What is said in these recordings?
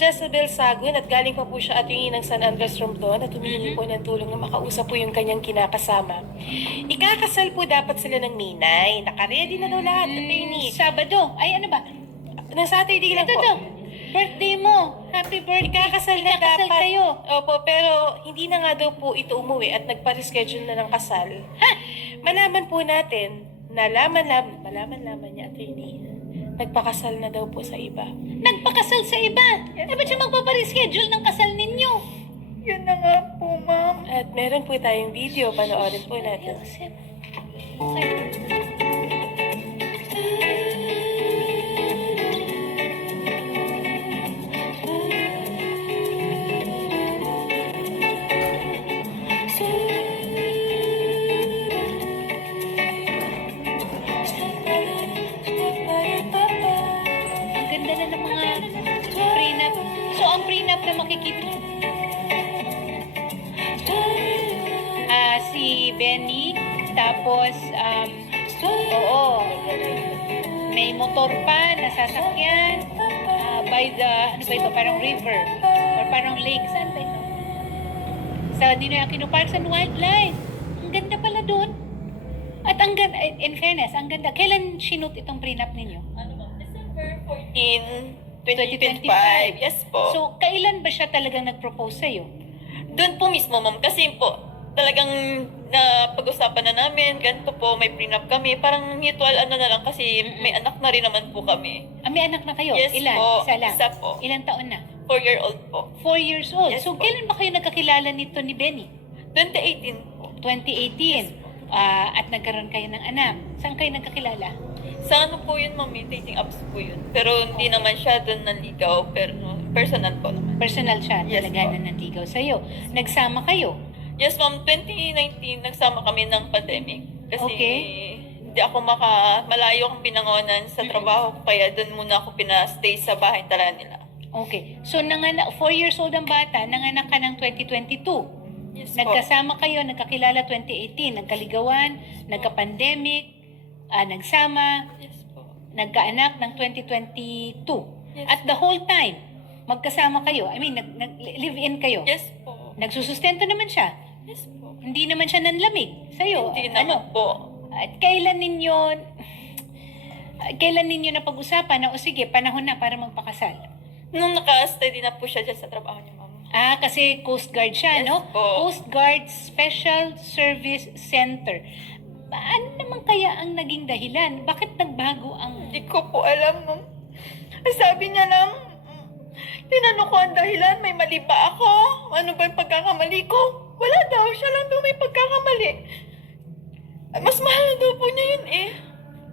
Jezebel Sagun at galing pa po siya at yung ng San Andres Romdon at humingi po ng tulong na makausap po yung kanyang kinakasama. Ikakasal po dapat sila ng May 9. Nakaredy na daw lahat. Attorney. Sabado. Ay, ano ba? Ng Saturday lang Ito po. to. Birthday mo. Happy birthday. Ikakasal na Ikakasal dapat. kayo. Opo, pero hindi na nga daw po ito umuwi at nagpa-reschedule na ng kasal. Ha? Malaman po natin, malaman niya, attorney, nagpakasal na daw po sa iba. Nagpakasal sa iba. Eh, ba't siya magpapareschedule ng kasal ninyo? Yun na nga po, ma'am. At meron po tayong video, panoorin po natin. Joseph. Ang ganda na ng mga prenup. So, ang prenup na makikita si Benny, tapos, oo, may motor pa na sasakyan by the, ano ba ito, parang river, or parang lake, saan ba ito? Sa Ninoy Aquino Parks and Wildlife. Ang ganda pala doon. At ang ganda, in fairness, ang ganda. Kailan sinut itong prenup ninyo? December 14, 2025. Yes po. So, kailan ba siya talagang nag-propose sa'yo? Doon po mismo, ma'am. Kasi po, talagang pag-usapan na namin, ganito po, may prenup kami. Parang mutual ano na lang kasi may anak na rin naman po kami. Ah, may anak na kayo? Yes Ilan? po. Isa lang? Isa po. Ilan taon na? 4-year-old po. 4 years old. Yes So, po. kailan ba kayo nagkakilala nito ni Benny? 2018 po. 2018. At nagkaroon kayo ng anak. Saan kayo nagkakilala? Sa ano po yun, ma'am? Dating apps po yun. Pero hindi naman siya doon nanligaw. Pero personal po naman. Personal siya, Yes talaga po. na nanligaw sa'yo. Nagsama kayo. Yes, ma'am. 2019, nagsama kami ng pandemic. Kasi Okay. hindi ako malayo akong pinangonan sa trabaho ko. Kaya doon muna ako pinastay sa bahay tala nila. Okay. So, 4 years old ang bata, nanganak ka ng 2022. Yes po. Nagkasama kayo, nagkakilala 2018, nagkaligawan, nagka-pandemic, nagsama, Yes po. nagkaanak ng 2022. Yes. At the whole time, magkasama kayo. I mean, nag-live-in kayo. Yes po. Nagsusustento naman siya. Yes po. Hindi naman siya nanlamig sa'yo. Hindi naman po. At kailan ninyo na pag-usapan na, o sige, panahon na para magpakasal? Nung naka-study na po siya dyan sa trabaho niya, ma'am. Kasi Coast Guard siya, Yes no? po. Coast Guard Special Service Center. Ano naman kaya ang naging dahilan? Bakit nagbago ang... Hindi ko po alam, ma'am. Sabi niya lang, tinanong ko ang dahilan, may mali ba ako? Ano ba yung pagkakamali ko? Wala daw, siya lang daw may pagkakamali. Mas mahal daw po niya yun eh.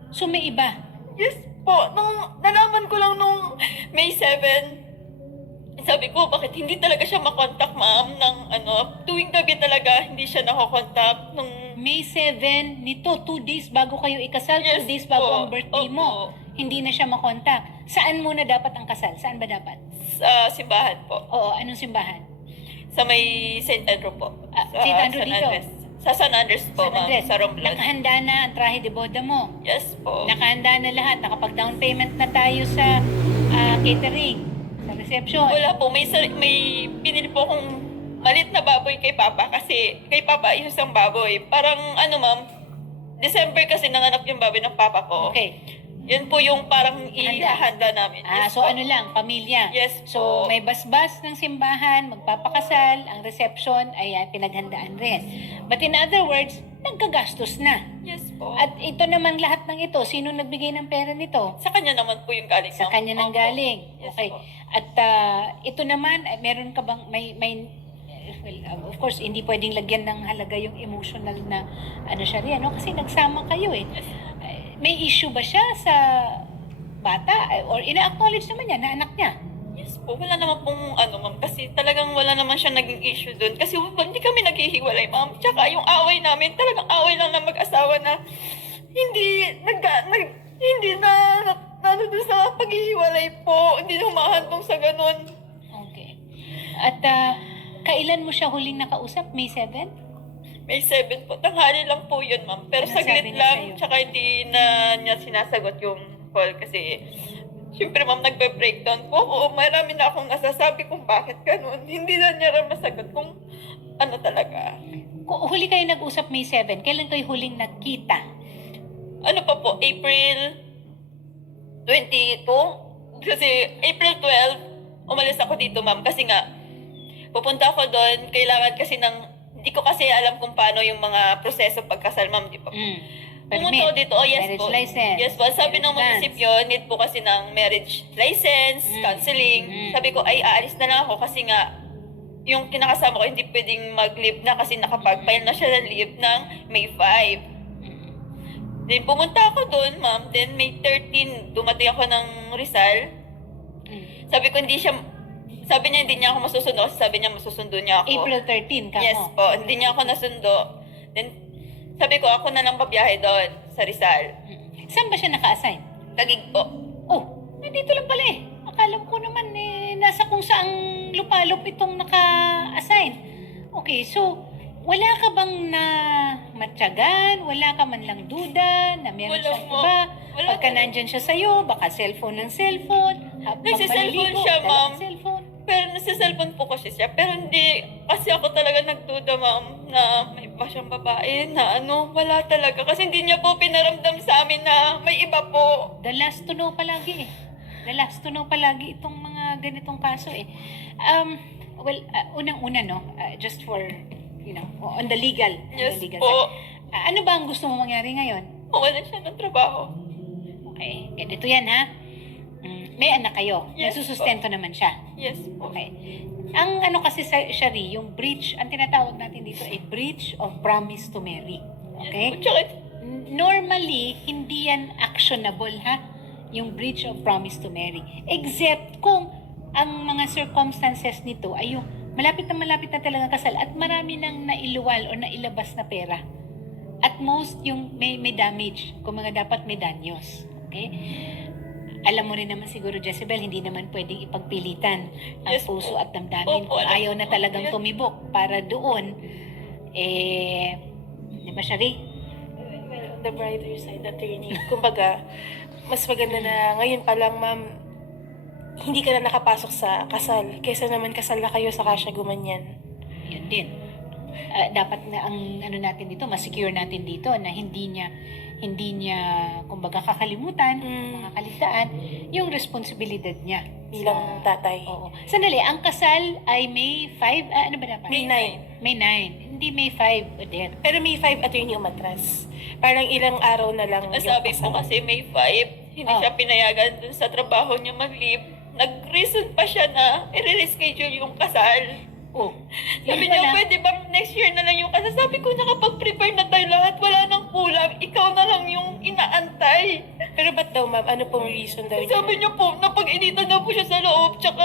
So may iba? Yes po, nung nalaman ko lang nung May 7, sabi ko, bakit hindi talaga siya makontak, ma'am, ng tuwing gabi talaga, hindi siya nakakontak nung... May 7 nito, 2 days bago kayo ikasal, 2 Yes days bago po. ang birthday mo. Opo. Hindi na siya makontak. Saan muna dapat ang kasal? Saan ba dapat? Sa simbahan po. Oo, anong simbahan? Sa may St. Andrew po. Sa St. Andrew San dito? Andres. Sa San Andres po, San ma'am. Andres. Sa Romblon. Nakahanda na ang trahe de boda mo. Yes po. Nakahanda na lahat. Nakapag-down payment na tayo sa catering, sa reception. Wala po. May pinili po akong malit na baboy kay Papa kasi kay Papa isang baboy. Parang ma'am, December kasi nanganak yung baboy ng Papa ko. Okay. Yun po yung parang ihahanda namin. Yes So po. ano lang, pamilya. Yes So po. may basbas ng simbahan, magpapakasal, ang reception ay pinaghandaan rin. But in other words, nagkagastos na. Yes po. At ito naman lahat ng ito, sino nagbigay ng pera nito? Sa kanya naman po yung galing. Sa ma'am. kanya nang Opo. galing. Yes Okay. po. At ito naman, meron ka bang well, of course, hindi pwedeng lagyan ng halaga yung emotional na siya rin, no? Kasi nagsama kayo eh. May issue ba siya sa bata? Or ina-acknowledge naman niya na anak niya? Yes po. Wala naman pong ma'am. Kasi talagang wala naman siya naging issue doon. Kasi hindi kami naghihiwalay, ma'am. Tsaka yung away namin, talagang away lang ng mag-asawa na hindi na doon sa paghihiwalay po. Hindi humahantong sa ganun. Okay. At kailan mo siya huling nakausap? May 7? May 7 po. Tanghali lang po yun, ma'am. Pero Ano sabi saglit niya lang. sa'yo? Tsaka hindi na niya sinasagot yung call kasi syempre, ma'am, nagbe-breakdown po. Oo, marami na akong nasasabi. nag-usap May 7, kailan kayo huling nagkita? Ano pa po, April 22? Kasi April 12, umalis ako dito, ma'am. Kasi nga, pupunta ako doon, kailangan kasi hindi ko kasi alam kung paano yung mga proseso pagkasal, ma'am, di ba? Pumunta ako dito, yes marriage po. license. Yes po, sabi ng Marriage munisipyo, need po kasi ng marriage license, counseling. Sabi ko, ay, aalis na lang ako kasi nga, yung kinakasama ko, hindi pwedeng mag-leave na kasi nakapag-file na siya ng leave ng May 5. Then, pumunta ako doon, ma'am. Then, May 13, dumating ako ng Rizal. Sabi ko, sabi niya, hindi niya ako masusundo kasi sabi niya, masusundo niya ako. April 13 ka Yes mo. po, hindi niya ako nasundo. Then, sabi ko, ako na lang pabiyahe doon sa Rizal. Saan ba siya naka-assign? Tagig po. Oh, nandito lang pala eh. Akala ko naman nasa kung saang lupalop itong naka-assign. Okay, so, wala ka bang na matyagan? Wala ka man lang duda na meron Wala siyang po. iba? Wala Pagka po. nandyan siya sa'yo, baka cellphone ng cellphone. Habang Nagsiselfone maliligo, siya, dala ma'am. ang cellphone. Pero nasa-cellphone po kasi siya. Pero hindi, kasi ako talaga nagduda, ma'am, na may iba siyang babae, na wala talaga. Kasi hindi niya po pinaramdam sa amin na may iba po. The last to know palagi eh. The last to know palagi itong mga ganitong kaso eh. Well, unang-una no, just for, on the legal. Yes on the legal po. side. Ano ba ang gusto mo mangyari ngayon? Mawalan siya ng trabaho. Okay, ganito yan ha. May anak kayo. Yes Nagsusustento naman siya. Yes po. Okay. Ang ano kasi sa Shari, yung breach, ang tinatawag natin dito ay breach of promise to marry. Okay? Yes po. Tsaka, Normally, hindi yan actionable ha, yung breach of promise to marry. Except kung ang mga circumstances nito ay yung malapit na talaga kasal at marami nang nailuwal o nailabas na pera. At most, yung may damage, kung mga dapat may danyos. Okay? Alam mo rin naman siguro, Jezebel, hindi naman pwedeng ipagpilitan ang Yes puso po. at damdamin Opo, kung alam ayaw ko na po. talagang Yes. tumibok para doon, di ba, Shari? Well, on the brighter side, attorney, kumbaga, mas maganda na ngayon pa lang, ma'am, hindi ka na nakapasok sa kasal. Kaysa naman kasal na kayo sa kasya gumanyan. Yun din. Dapat na ang ano natin dito, ma-secure natin dito na hindi niya kumbaga kakalimutan, makakaligtaan yung responsibilidad niya Bilang tatay. Oo. Sandali, ang kasal ay May 5, ano ba dapat? May 9. May 9. Hindi May 5, Odette. Pero May 5, attorney, umatras. Parang ilang araw na lang yung sabi po kasal. kasi May 5, hindi Oh. siya pinayagan dun sa trabaho niya mag-leave. Nag-reason pa siya na i-reschedule yung kasal. Oh. Sabi Yun niya, pala. pwede bang next year na lang yung kasal? Sabi ko, nakapag-prepare na tayo lahat. Wala nang kulang. Ikaw na lang yung inaantay. Pero ba't daw, ma'am? Ano pong reason daw niya? Sabi niya po, napag-initan daw po siya sa loob. Tsaka,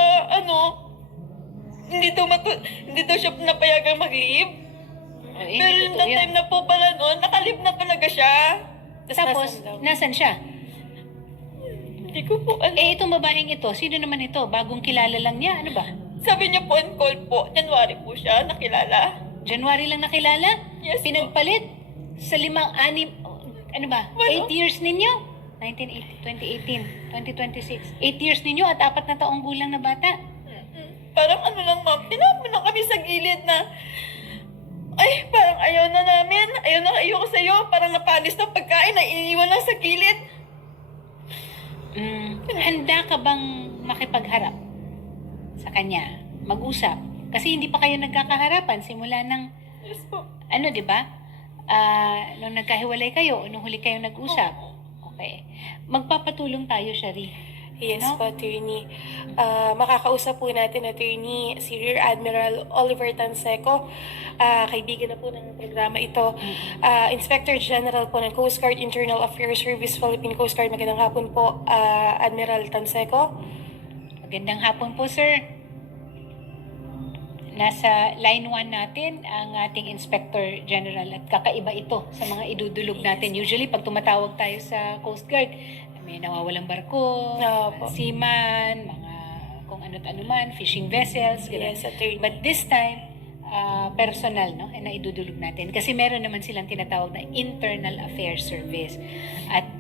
hindi daw siya napayagang mag-leave. Oh, Pero yung totoo yun. time na po pala noon, nakalib na talaga siya. Tapos, nasan daw? nasan siya? Hindi ko po alam. Itong babaeng ito, sino naman ito? Bagong kilala lang niya? Ano ba? Sabi niya po, on call po. January po siya, nakilala. January lang nakilala? Yes po. Pinagpalit? Sa 5, 6, ano ba? Walo. 8 years ninyo? 2018, 2026. 8 years ninyo at 4 na taong gulang na bata. Parang lang, ma'am, tinapon lang kami sa gilid na, ay, parang ayaw na namin. Ayaw ko sa'yo. Parang napanis ng pagkain na iniiwan lang sa gilid. Handa ka bang makipagharap sa kanya? Mag-usap? Kasi hindi pa kayo nagkakaharapan simula ng, Yes po. di ba? Nung nagkahiwalay kayo, nung huli kayo nag-usap. Okay. Magpapatulong tayo, Shari. Yes No? po, attorney. Makakausap po natin, attorney, si Rear Admiral Oliver Tanseco. Kaibigan na po ng programa ito. Inspector General po ng Coast Guard Internal Affairs Service, Philippine Coast Guard. Magandang hapon po, Admiral Tanseco. Magandang hapon po, sir. Nasa line 1 natin ang ating Inspector General at kakaiba ito sa mga idudulog natin. Usually, pag tumatawag tayo sa Coast Guard, may nawawalang barko, Opo. seaman, mga kung ano't ano man, fishing vessels, ganun. Yes, attorney. But this time, personal, no? Na idudulog natin. Kasi meron naman silang tinatawag na Internal Affairs Service. At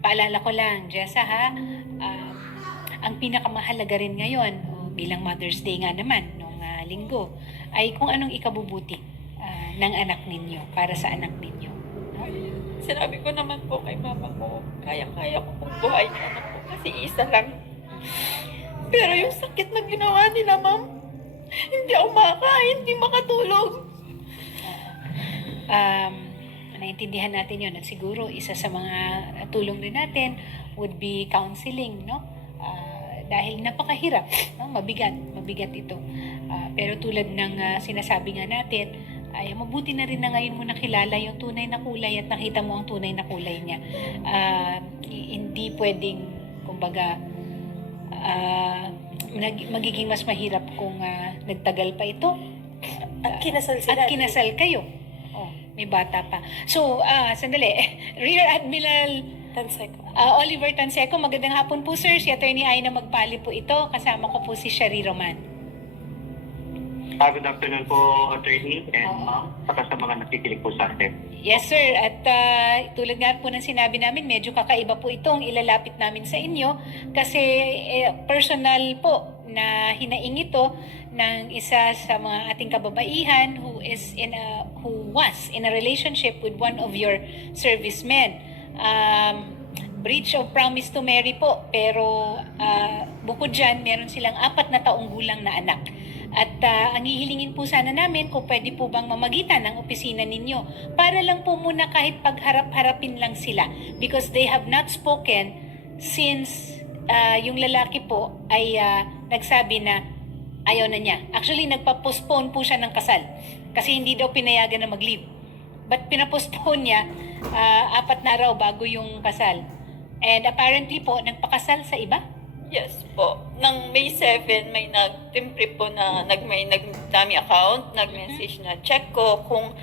paalala ko lang, Jessa ha, ang pinakamahalaga rin ngayon, bilang Mother's Day nga naman, nung linggo, ay kung anong ikabubuti ng anak ninyo, para sa anak ninyo. No? Sinabi ko naman po kay mama ko, kaya-kaya ko pong buhayin yung anak ko kasi isa lang. Pero yung sakit na ginawa nila, ma'am, hindi ako makakain, hindi makatulog. Naintindihan natin yun at siguro isa sa mga tulong rin natin would be counseling, no? Dahil napakahirap, no? Mabigat ito. Pero tulad ng sinasabi nga natin, ay mabuti na rin na ngayon mo nakilala yung tunay na kulay at nakita mo ang tunay na kulay niya. Hindi pwedeng, kumbaga, magiging mas mahirap kung nagtagal pa ito. At kinasal sila. At kinasal kayo. Oh, may bata pa. So, sandali. Rear Admiral Tanseco. Oliver Tanseco, magandang hapon po sir. Si Attorney Aina Magpali po ito. Kasama ko po si Shari Roman. Good afternoon po, Attorney, and saka sa mga nakikinig po sa atin. Yes sir, at tulad nga po ng sinabi namin, medyo kakaiba po itong ilalapit namin sa inyo kasi personal po na hinaing ito ng isa sa mga ating kababaihan who was in a relationship with one of your servicemen. Breach of promise to marry po, pero bukod dyan, meron silang 4 na taong gulang na anak. At ang hihilingin po sana namin kung pwede po bang mamagitan ng opisina ninyo para lang po muna kahit pagharap-harapin lang sila because they have not spoken since yung lalaki po ay nagsabi na ayaw na niya. Actually, nagpa-postpone po siya ng kasal kasi hindi daw pinayagan na mag-leave. But pinapostpone niya 4 na araw bago yung kasal. And apparently po, nagpakasal sa iba? Yes po. Nang May 7, may nag-timpre po na may nag-dami account, nag-message na check ko kung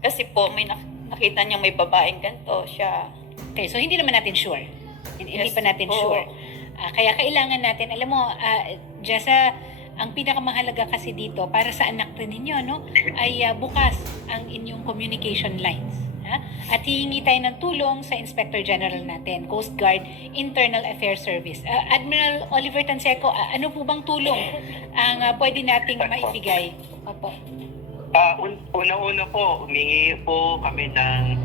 kasi po may nakita niyang may babaeng ganito siya. Okay, so hindi naman natin sure. Hindi Yes pa natin po. sure. Kaya kailangan natin, alam mo, Jessa, ang pinakamahalaga kasi dito para sa anak rin ninyo, no, ay bukas ang inyong communication lines. Ha? At hihingi tayo ng tulong sa Inspector General natin, Coast Guard Internal Affairs Service. Admiral Oliver Tanseco, ano po bang tulong ang pwede nating maibigay? Opo. Una-una po, humingi po kami ng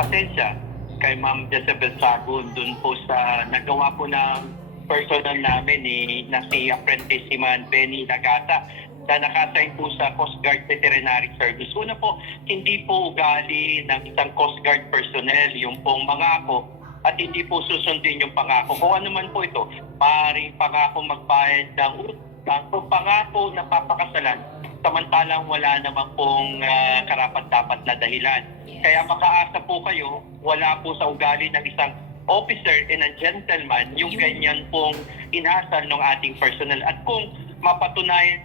pasensya kay Ma'am Jezebel Sagun dun po sa nagawa po ng personal namin na si Apprentice Man Benny Nagata na naka-assign po sa Coast Guard Veterinary Service. Una po, hindi po ugali ng isang Coast Guard personnel yung pong mangako at hindi po susundin yung pangako. Kung ano man po ito, maaaring pangako magbayad ng utang o pangako na papakasalan samantalang wala naman pong karapat-dapat na dahilan. Kaya makaasa po kayo, wala po sa ugali ng isang officer and a gentleman yung ganyan pong inasal ng ating personnel. At kung mapatunayan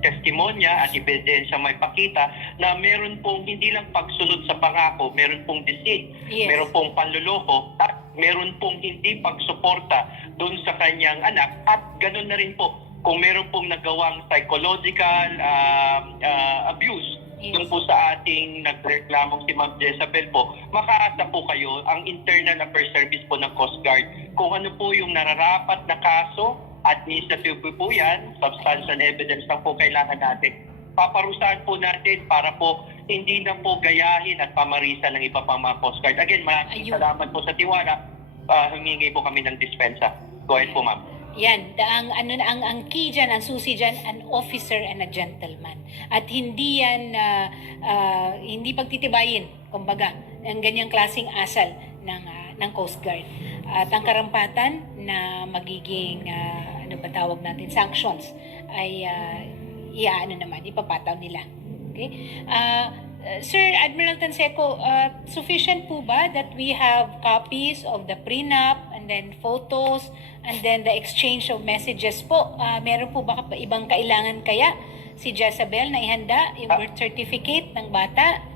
testimonya at ebidensya may pakita na meron pong hindi lang pagsunod sa pangako, meron pong deceit, Yes. meron pong panluloko at meron pong hindi pagsuporta doon sa kanyang anak at ganoon na rin po kung meron pong nagawang psychological abuse. Yes. Doon po sa ating nagreklamong si Ma'am Jezebel po, makaasa po kayo ang Internal Affairs Service po ng Coast Guard kung ano po yung nararapat na kaso, administrative po yan, substance and evidence lang po kailangan natin. Paparusahan po natin para po hindi na po gayahin at pamarisan ng iba pang mga Coast Guard. Again, maraming Ayun. salamat po sa tiwala. Humingi po kami ng dispensa. Go ahead po, ma'am. Yan, ang key dyan, ang susi dyan, an officer and a gentleman. At hindi yan, hindi pagtitibayin, kumbaga, ang ganyang klaseng asal ng Coast Guard. At ang karampatan na magiging, ano ba tawag natin, sanctions, ay ipapataw nila. Okay? Sir Admiral Tanseco, sufficient po ba that we have copies of the prenup and then photos and then the exchange of messages po? Meron po ba ibang kailangan kaya si Jezebel na ihanda yung birth certificate ng bata?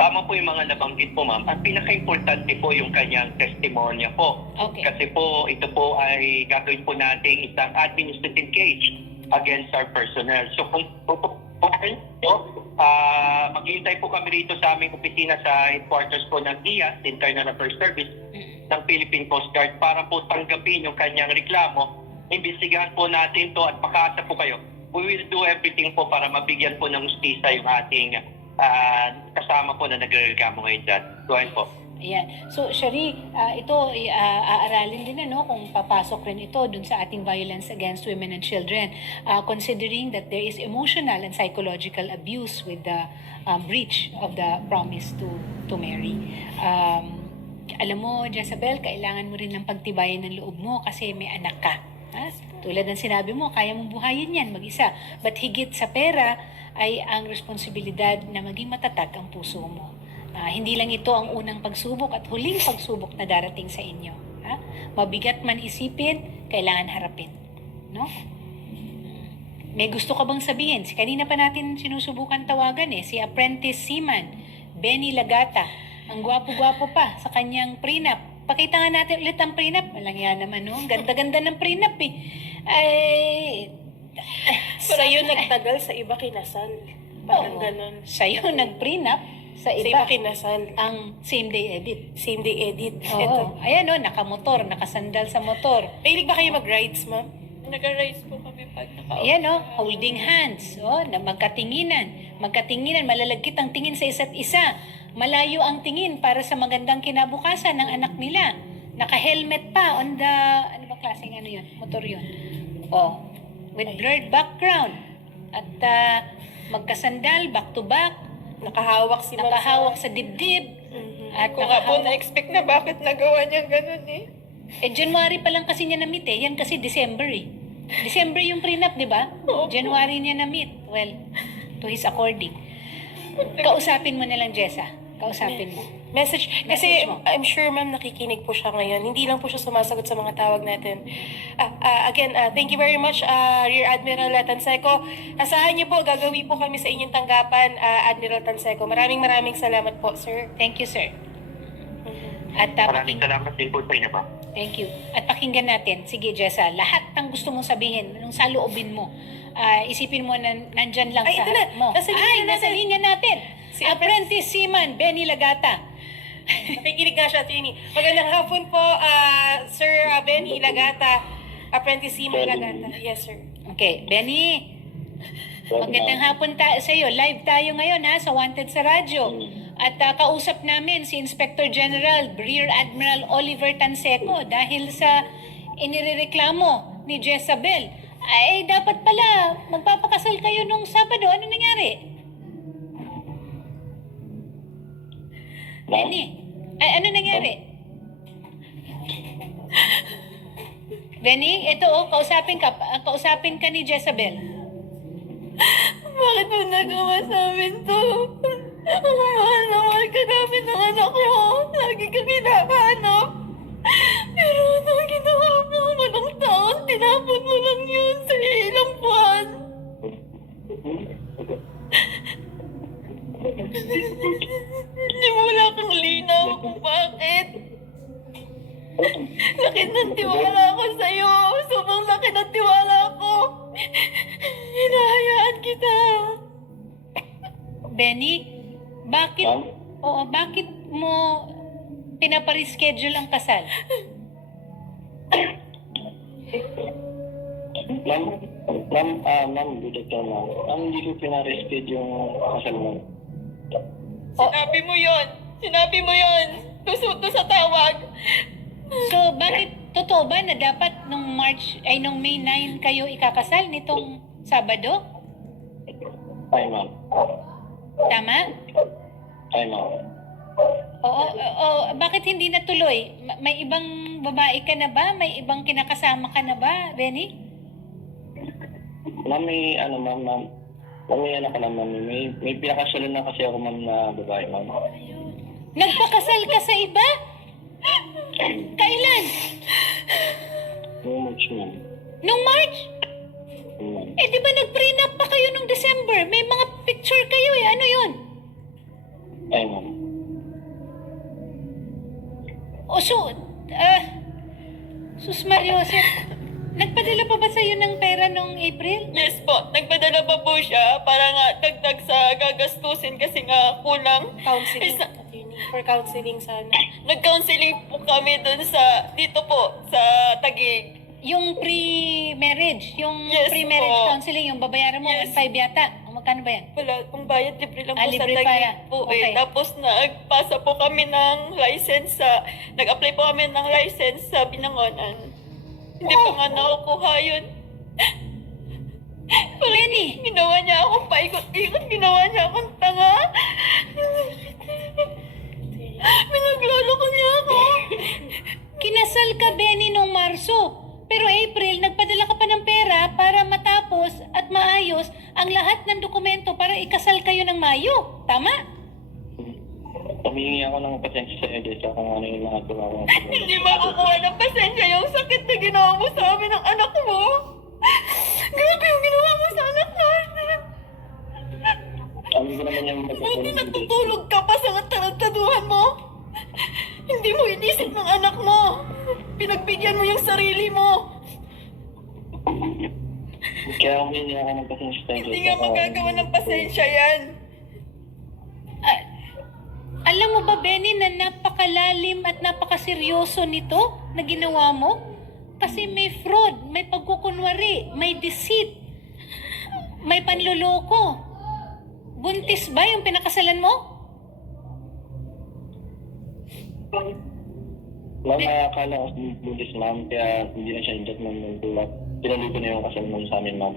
Tama po yung mga nabanggit po, ma'am. Ang pinaka-importante po yung kanyang testimonya po. Okay. Kasi po, ito po ay gagawin po natin isang administrative case against our personnel. So kung maghihintay po kami rito sa aming opisina sa headquarters po ng DIA, Internal Affairs Service ng Philippine Coast Guard para po tanggapin yung kanyang reklamo. Imbestigahan po natin to at makaasa po kayo. we will do everything po para mabigyan po ng hustisya yung ating kasama po na nagrereklamo ngayon dyan. Go ahead po. Ayan. So, Shari, ito aaralin din kung papasok rin ito dun sa ating violence against women and children. Considering that there is emotional and psychological abuse with the breach of the promise to marry. Alam mo, Jezabel, kailangan mo rin ng pagtibayan ng loob mo kasi may anak ka. Ha? Tulad ng sinabi mo, kaya mong buhayin yan mag-isa. But higit sa pera ay ang responsibilidad na maging matatag ang puso mo. Hindi lang ito ang unang pagsubok at huling pagsubok na darating sa inyo. Ha? Mabigat man isipin, kailangan harapin. No? May gusto ka bang sabihin? Kanina pa natin sinusubukan tawagan si Apprentice Seaman, Benny Lagata. Ang gwapo-gwapo pa sa kanyang prenup. Pakita nga natin ulit ang prenup. Walang yan naman, no? Ganda-ganda ng prenup Ay, Sa'yo nagtagal, sa iba kinasal. Parang Oo. ganon. Sa'yo nag-prenup, sa Sa iba iba kinasal. ang same-day edit. Same day edit. Oo. Ito. Ayan nakamotor, nakasandal sa motor. Mahilig ba kayo mag-rides, ma'am? Nag-arise po kami pag nakaupo. Ayan holding hands. Na magkatinginan. Magkatinginan, malalagkit ang tingin sa isa't isa. Malayo ang tingin para sa magandang kinabukasan ng anak nila. Naka-helmet pa on the, ano ba klaseng yun? Motor yun. With blurred background. At magkasandal, back to back. Nakahawak si ma'am. Nakahawak sa dibdib. Mhm. At Kung nga po nakahawak. na-expect na bakit nagawa niya ganun January pa lang kasi niya na-meet Yan kasi December December yung prenup, di ba? January niya na-meet. Well, to his according. Kausapin mo na lang, Jessa. Kausapin mo. Message. Kasi Message mo. I'm sure, ma'am, nakikinig po siya ngayon. Hindi lang po siya sumasagot sa mga tawag natin. Again, thank you very much, Rear Admiral Tanseco. Asahan niyo po, gagawin po kami sa inyong tanggapan, Admiral Tanseco. Maraming salamat po, sir. Thank you, sir. At Maraming salamat din po sa inyo pa. thank you. At pakinggan natin. Sige, Jessa, lahat ng gusto mong sabihin, nung saloobin mo, isipin mo na nandyan lang Ay, sa ito na. harap mo. Nasa linya Nasa natin. linya natin. Si Apprentice Seaman, Benny Lagata. Nakikinig nga siya, Trini. Magandang hapon po, Sir Benny Lagata. Apprentice Seaman Lagata. Yes, sir. Okay, Benny. Magandang hapon sa iyo. Live tayo ngayon sa Wanted sa Radyo. At kausap namin si Inspector General Rear Admiral Oliver Tanseco dahil sa inirereklamo ni Jezabel. Ay, dapat pala magpapakasal kayo nung Sabado. Ano nangyari? Benny, ay, ano nangyari? Benny, ito kausapin ka ni Jezabel. Bakit mo nagawa sa amin to? Mahal na mahal ka namin ng anak ko. Lagi ka hinahanap. Pero ano ang ginawa mo? Manong taon, tinapon mo lang yun sa ilang buwan. Hindi mo wala kang linaw kung bakit. Laki ng tiwala ko sa'yo. Sobrang laki ng tiwala ko. Hinahayaan kita. Benny, bakit mo pinapareschedule ang kasal? Ma'am, good afternoon, ma'am. Hindi ko pinareschedule yung kasal mo. Sinabi mo yon. Sinabi mo yon. Tusuto sa tawag. So, bakit totoo ba na dapat nung May 9 kayo ikakasal nitong Sabado? Ay, ma'am. Tama? Ay, ma'am. Oo, bakit hindi natuloy? May ibang babae ka na ba? May ibang kinakasama ka na ba, Benny? Ma'am, ma'am. May anak ka na, ma'am. May pinakasalan na kasi ako, ma'am, na babae, ma'am. Nagpakasal ka sa iba? Kailan? No much, ma'am. Nung March? Ma'am. Di ba nag-prenup pa kayo nung December? May mga picture kayo Ano yun? Ay, ma'am. Sus Mariosep, nagpadala pa ba sa'yo ng pera nung April? Yes po. Nagpadala pa po siya para nga dagdag sa gagastusin kasi nga kulang. Counseling, Isa- attorney. For counseling sana. Nag-counseling po kami dun dito po, sa Taguig. Yung pre-marriage, yung Yes pre-marriage po. counseling, yung babayaran mo, Yes. 1.5 yata. O magkano ba yan? Wala pong bayad, libre lang po sa Libre pa Taguig yan. po Okay. Tapos nagpasa po kami ng license nag-apply po kami ng license sa Binangonan. Hindi po nga nakukuha yun. Benny, Ginawa niya akong paikot-ikot, ginawa niya akong tanga. Pinagloloko niya ako. kinasal ka, Benny, nung Marso. Pero April, nagpadala ka pa ng pera para matapos at maayos ang lahat ng dokumento para ikasal kayo ng Mayo. Tama? Humingi ako ng pasensya sa Edes kung ano yung mga gawa ko. Hindi makukuha ng pasensya yung sakit na ginawa mo sa amin ng anak mo. Grabe yung ginawa mo sa anak natin. Alam ko naman yung Buti natutulog ka pa sa tarantadahan mo. Hindi mo inisip ng anak mo. Pinagbigyan mo yung sarili mo. Kaya humingi ako ng pasensya sa Edes. Hindi nga magagawa ng pasensya yan. Alam mo ba, Benny, na napakalalim at napakaseryoso nito na ginawa mo? Kasi may fraud, may pagkukunwari, may deceit, may panluloko. Buntis ba yung pinakasalan mo? Ma'am, akala ko si Buddhist ma'am, kaya hindi na siya inject ng tulad. Tinuloy ko na yung kasal mo sa amin, ma'am.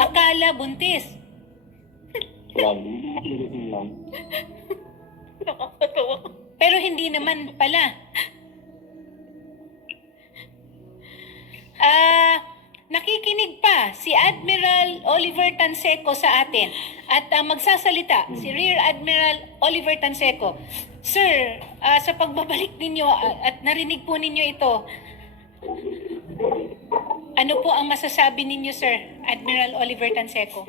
Akala buntis. Ma'am. Nakakatawa. Pero hindi naman pala. Nakikinig pa si Admiral Oliver Tanseco sa atin at magsasalita si Rear Admiral Oliver Tanseco. Sir, sa pagbabalik ninyo at narinig po ninyo ito, ano po ang masasabi ninyo, Sir Admiral Oliver Tanseco?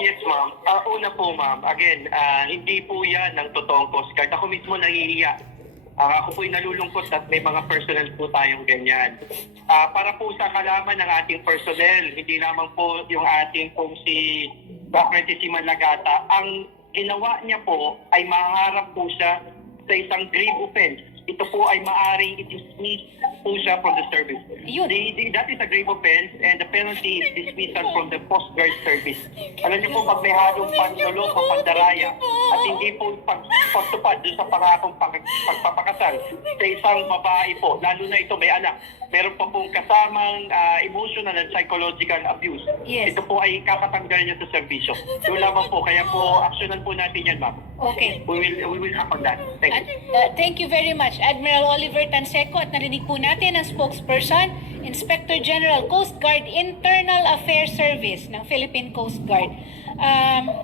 Yes, ma'am. Una po, ma'am. Again, hindi po yan ng totoong Coast Guard. Ako mismo nahihiya. Ako po'y nalulungkot at may mga personnel po tayong ganyan. Para po sa kalaman ng ating personnel, hindi lamang po yung ating pong si Apprentice Managata, ang ginawa niya po ay maharap po siya sa isang grave offense. Ito po ay maaring i-dismiss po siya from the service. Yun. That is a grave offense and the penalty is dismissal from the Coast Guard service. Alam niyo po, pag may halong panloloko, pandaraya, at hindi po pagtupad doon sa pangakong pagpapakasal sa isang babae po, lalo na ito may anak, meron pa pong kasamang emotional and psychological abuse. Yes. Ito po ay kakatanggal niya sa serbisyo. Doon lamang po, kaya po aksyonan po natin yan, ma'am. Okay. We will act on that. Thank At, you. thank you very much, Admiral Oliver Tanseco. At narinig po natin ang spokesperson, Inspector General Coast Guard Internal Affairs Service ng Philippine Coast Guard.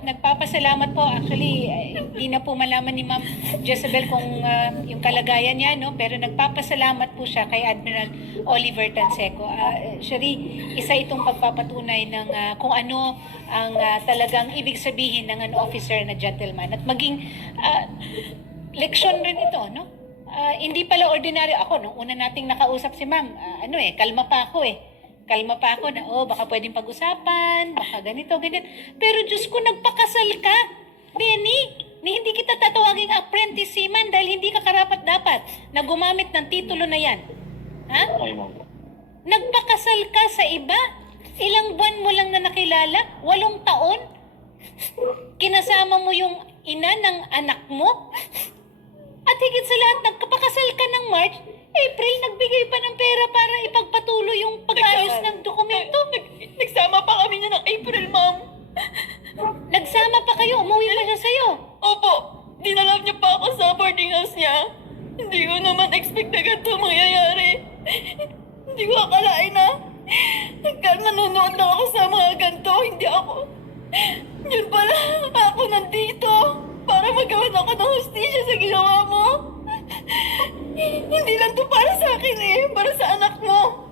Nagpapasalamat po. Actually, hindi na po malaman ni Ma'am Jezebel kung yung kalagayan niya, no? Pero nagpapasalamat po siya kay Admiral Oliver Tanseco. Sherry, isa itong pagpapatunay ng kung ano ang talagang ibig sabihin ng an officer na gentleman. At maging leksyon rin ito, no? Hindi pala ordinaryo. Ako, nung una nating nakausap si Ma'am, kalma pa ako Kalma pa ako na, baka pwedeng pag-usapan, baka ganito, ganyan. Pero Diyos ko, nagpakasal ka, Benny, ni hindi kita tatawaging apprentice seaman dahil hindi ka karapat-dapat na gumamit ng titulo na yan. Ha? Ay, ma'am. Nagpakasal ka sa iba? Ilang buwan mo lang na nakilala? 8 taon? Kinasama mo yung ina ng anak mo? At higit sa lahat, nagkapakasal ka ng March, April, nagbigay pa ng pera para ipagpatuloy yung pag-ayos ng dokumento. Nagsama pa kami niya ng April, ma'am. Nagsama pa kayo, umuwi pa siya sa'yo. Opo, dinalap niya pa ako sa boarding house niya. Hindi ko naman expect na ganito mangyayari. Hindi ko akalain na nanonood lang ako sa mga ganito. Hindi ako. Yun pala, ako nandito para magawan ako ng hustisya sa ginawa mo. Hindi lang to para sa akin para sa anak mo.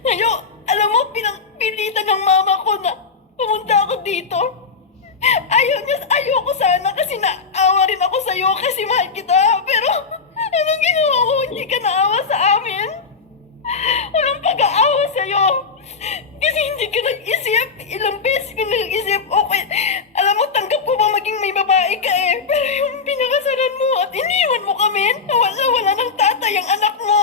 Ngayon, alam mo, pinagpilitan ng mama ko na pumunta ako dito. Ayaw ko sana kasi naawa rin ako sa'yo kasi mahal kita. Pero, anong ginawa mo? Hindi ka naawa sa amin. Walang pag-aawa sa'yo. Kasi hindi ka nag-isip. Ilang beses ka nag-isip. Okay, alam mo, tanggap ko ba maging may babae ka Pero yung pinakasalan mo at iniwan mo kami, nawala ng tatay ang anak mo.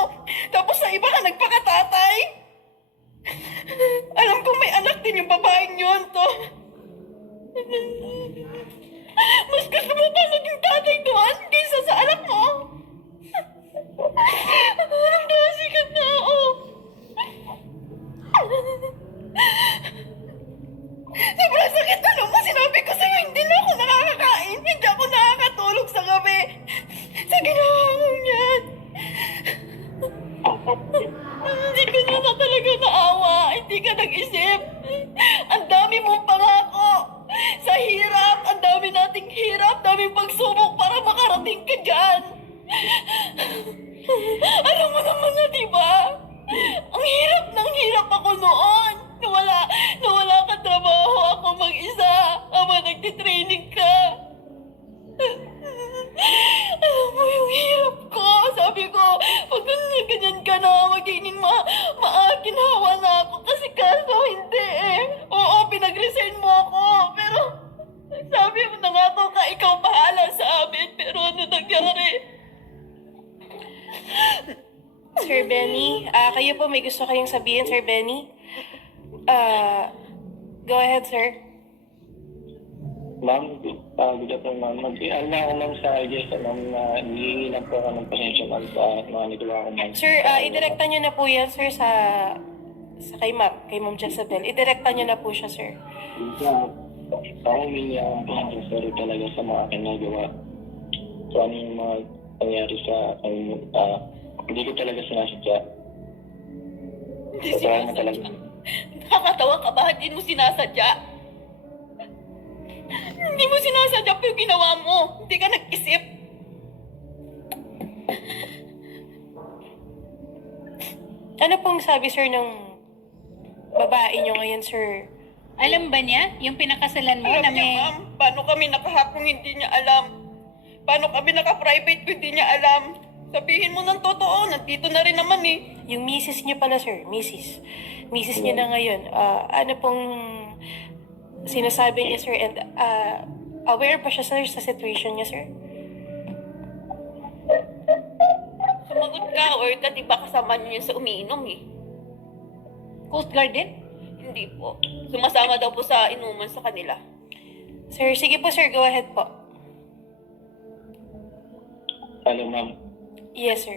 Mas gusto mo pa maging tatay doon kaysa sa anak mo? Anong klase ka tao? Sobrang sakit alam mo, sinabi ko sa'yo, hindi na ako nakakakain, hindi ako nakakatulog sa gabi. Sa ginawa mong yan. Hindi ka na talaga naawa, hindi ka nag-isip. Ang dami mong pangako. Sa hirap, ang dami nating hirap, daming pagsubok para makarating ka dyan. Alam mo naman na, diba? Ang hirap ng hirap ako noon. Nawala ka trabaho, ako mag-isa. Ama, nagtitraining ka. Alam mo yung hirap ko. Sabi ko, pag ganyan ka na, magiging maaginhawa na ako. Kasi kaso hindi eh. Oo, pinag-resign mo ako. Pero sabi mo, nangako ka, ikaw bahala sa amin. Pero ano nangyari? Sir Benny, kayo po may gusto kayong sabihin, Sir Benny? Go ahead, sir. Ma'am, good afternoon, ma'am. Mag-ial na ako, ma'am, sa IDS, ma'am, na hihingi lang po ako ng pasensya, ma'am, sa mga nagawa ko, ma'am. Sir, idirekta nyo na po yan, sir, sa kay Ma'am Jezebel. Idirekta nyo na po siya, sir. Ako humingi ako ng pasensya, sorry talaga sa mga aking nagawa. So, ano yung mga nangyari sa akin, hindi ko talaga sinasadya. Hindi Totoo na talaga. sinasadya. Nakakatawa ka ba? Hindi mo sinasadya. Hindi mo sinasadya pa yung ginawa mo. Hindi ka nag-isip. Ano pong sabi, sir, ng babae nyo ngayon, sir? Alam ba niya yung pinakasalan mo Alam na niya, may... ma'am, paano kami nakahapong hindi niya alam? Paano kami naka-private kung hindi niya alam? Sabihin mo ng totoo, nandito na rin naman eh. Yung misis nyo pala, sir, misis nyo na ngayon, ano pong sinasabi niya, sir, and aware pa siya, sir, sa situation niya, sir? Sumagot ka or ka, di ba kasama niyo yun sa umiinom eh? Coast Guard din? Hindi po. Sumasama daw po sa inuman sa kanila. Sir, sige po, sir, go ahead po. Hello, ma'am. Yes, sir.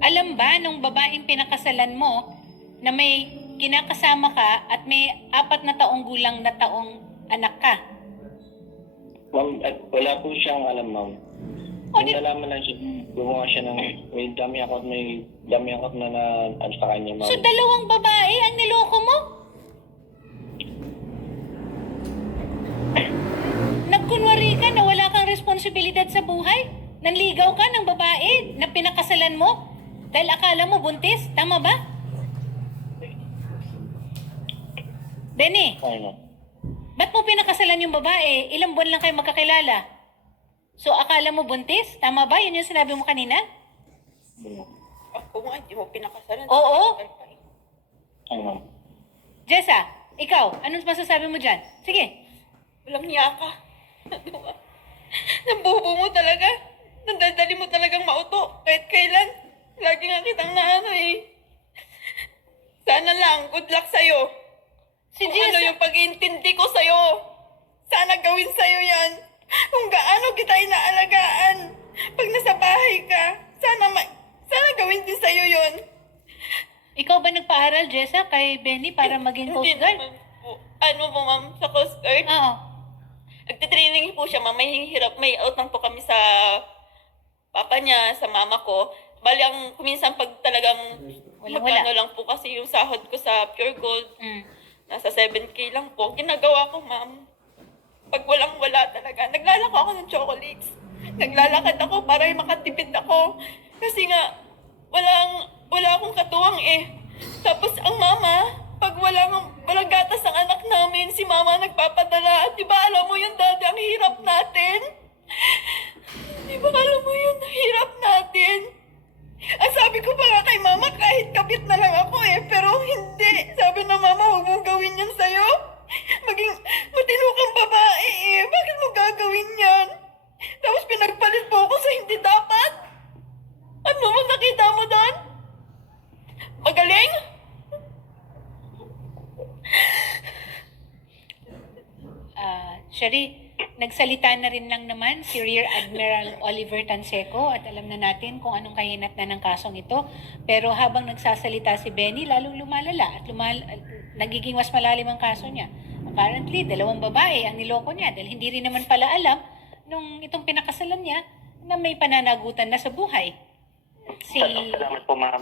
Alam ba nung babaeng pinakasalan mo na may kinakasama ka at may 4 na taong gulang na taong anak ka? Ma'am, at wala po siyang alam, ma'am. O, Nung nalaman lang siya, gumawa siya ng may dami akot na ano sa kanya, ma'am. So, 2 babae ang niloko mo? Nagkunwari ka na wala kang responsibilidad sa buhay? Nanligaw ka ng babae na pinakasalan mo? Dahil akala mo buntis? Tama ba? Benny, Ay, ma'am. ba't mo pinakasalan yung babae? Ilang buwan lang kayo magkakilala? So, akala mo buntis? Tama ba? Yun yung sinabi mo kanina? Ako nga, hindi mo pinakasalan. Oo. Ay, ma'am. Jessa, ikaw, anong masasabi mo dyan? Sige. Walang niya ka. Nambubo mo talaga. Nandadali mo talagang mauto. Kahit kailan. Lagi nga kitang naano eh. Sana lang, good luck sa'yo. Si Kung ano Jessa, yung pag-iintindi ko sa'yo. Sana gawin sa'yo yan. Kung gaano kita inaalagaan. Pag nasa bahay ka, sana gawin din sa'yo yon. ikaw ba nagpaaral, Jessa, kay Benny para maging Coast Hindi Guard? naman po. Ano po, ma'am, sa Coast Guard? Oo. Nagtitraining po siya, ma'am. May utang po kami sa papa niya, sa mama ko. Bali, ang kuminsan pag talagang Walang-wala. magkano lang po kasi yung sahod ko sa Pure Gold, Mm. nasa 7K lang po. Ginagawa ko, ma'am. Pag walang-wala talaga, naglalako ako ng chocolates. Naglalakad ako para makatipid ako. Kasi nga, wala akong katuwang eh. Tapos ang mama, pag walang gatas ang anak namin, si mama nagpapadala. At di ba alam mo yun, daddy, ang hirap natin? Di ba alam mo yun, hirap natin? Ang sabi ko pa nga kay mama, kahit kapit na lang ako eh. Pero hindi. Sabi na mama, huwag mong gawin yan sa'yo. Maging matino kang babae eh. Bakit mo gagawin yan? Tapos pinagpalit po ako sa hindi dapat. Ano mo nakita mo doon? Magaling? Shari, nagsalita na rin lang naman si Rear Admiral Oliver Tanseco at alam na natin kung anong kahinatnan ng kasong ito. Pero habang nagsasalita si Benny, lalong lumalala at nagiging mas malalim ang kaso niya. Apparently, 2 babae ang niloko niya dahil hindi rin naman pala alam nung itong pinakasalan niya na may pananagutan na sa buhay. Salamat po, ma'am.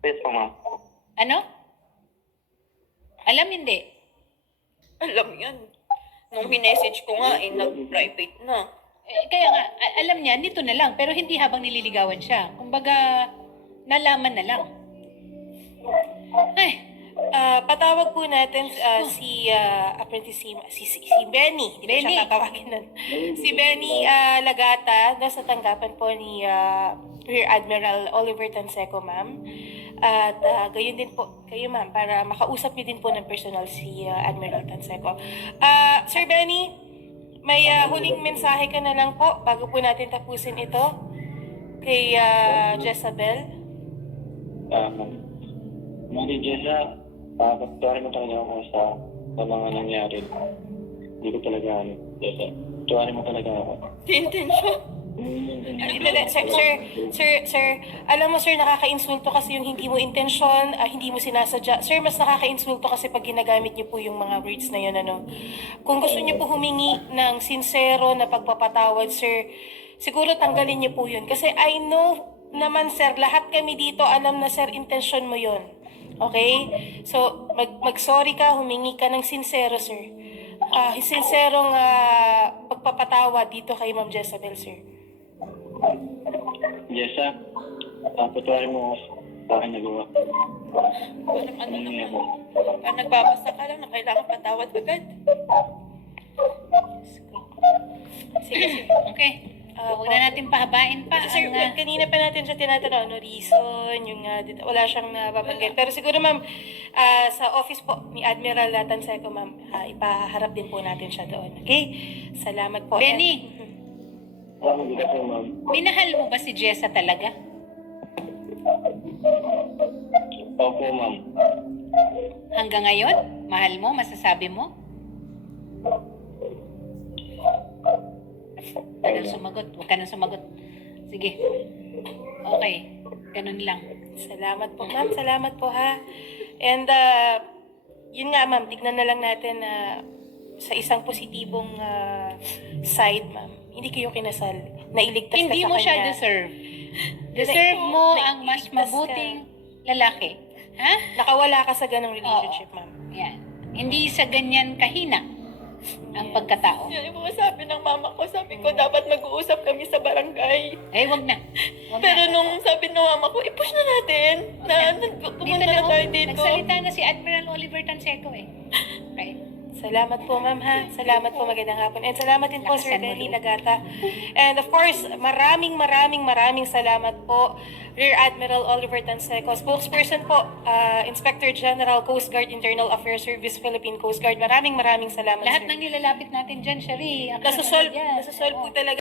Yes po, ma'am. Ano? Alam hindi. Alam yan. Nung minessage ko nga, nag-private na. Kaya nga, alam niya, nito na lang, pero hindi habang nililigawan siya. Kumbaga, nalaman na lang. Ay, Patawag po natin si apprentice si Benny. Hindi ko Benny. siya tatawagin nun. Si Benny Lagata, nasa tanggapan po ni Rear Admiral Oliver Tanseco, ma'am. At gayon din po kayo, ma'am, para makausap niyo din po ng personal si Admiral Tanseco. Sir Benny, may huling mensahe ka na lang po bago po natin tapusin ito kay Jezabel. Mali Jessa, patuwarin mo talaga ako sa mga nangyari. Hindi ko talaga, Jessa. Tuwarin mo talaga ako. Intensyon. Sir, alam mo sir, nakaka-insulto kasi yung hindi mo intensyon, hindi mo sinasadya. Sir, mas nakaka-insulto kasi pag ginagamit niyo po yung mga words na yun, ano. Kung gusto niyo po humingi ng sincero na pagpapatawad, sir, siguro tanggalin niyo po yun. Kasi I know naman, sir, lahat kami dito alam na, sir, intensyon mo yun. Okay? So, mag-sorry ka, humingi ka ng sincero, sir. Sincerong pagpapatawad dito kay Ma'am Jezabel, sir. Jessa, patuwarin mo ako sa aking nagawa. Walang ano naman. Pag nagbabasa ka lang na kailangan patawad agad. Sige, sir. okay. Huwag na natin pahabain pa. Sir, kanina pa natin siya tinatanong, no, reason, yung wala siyang nababanggit. Pero siguro, ma'am, sa office po ni Admiral Tanseco, ma'am, ipaharap din po natin siya doon. Okay? Salamat po. Benny, Hindi ko, ma'am. minahal mo ba si Jessa talaga? Opo, ma'am. Hanggang ngayon? Mahal mo? Masasabi mo? Huwag ka nang sumagot. Sige. Okay. Ganun lang. Salamat po, ma'am. Salamat po, ha. And, yun nga, ma'am, tignan na lang natin sa isang positibong side, ma'am. Hindi kayo kinasal. Nailigtas Hindi ka sa mo kanya. siya deserve. Deserve mo ang mas Nailigtas mabuting lalaki. Ha? Nakawala ka sa ganong relationship, ma'am. Yan. Hindi sa ganyan kahina ang pagkatao. Yan yung mga sabi ng mama ko. Sabi ko, dapat mag-uusap kami sa barangay. Wag na. Wag Pero na. nung sabi ng mama ko, i-push na natin. Pumunta na tayo dito. Nagsalita na si Admiral Oliver Tanseco Okay. Salamat po, ma'am, ha. Salamat po, magandang hapon. And salamat din po, Sir Lakasan mo Benny loob. Lagata. And of course, maraming salamat po, Rear Admiral Oliver Tanseco, spokesperson po, Inspector General, Coast Guard Internal Affairs Service, Philippine Coast Guard. Maraming salamat, Lahat sir. ng nilalapit natin dyan, Shari. Nasusolve po talaga